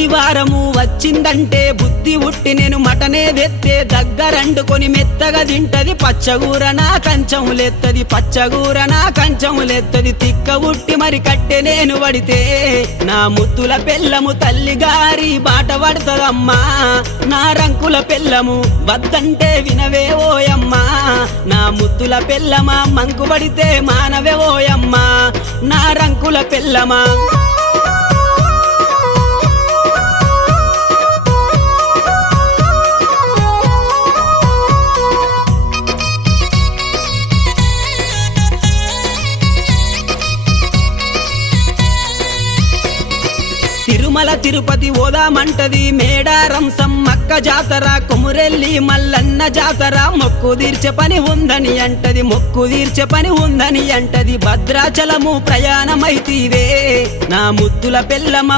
ఆదివారము వచ్చిందంటే బుద్ధి ఉట్టి నేను మటనే తెత్తే దగ్గరండుకొని మెత్తగా తింటది పచ్చగూర నా కంచములెత్తది పచ్చగూర నా కంచములెత్తది తిక్క ఉట్టి మరి కట్టె నేను పడితే నా ముత్తుల పెళ్ళము తల్లిగారి బాట పడతదమ్మా నా రంకుల పెళ్ళము వద్దంటే వినవే ఓయమ్మా నా ముత్తుల పెళ్ళమా మంకు పడితే మానవే ఓయమ్మా నా రంకుల పెళ్ళమా తిరుమల తిరుపతి ఓదామంటది మేడారం సమ్మక్క జాతర కొమురెల్లి మల్లన్న జాతర మొక్కు తీర్చే పని ఉందని అంటది మొక్కు తీర్చే పని ఉందని అంటది భద్రాచలము ప్రయాణమైతీవే నా ముద్దుల పెళ్ళమ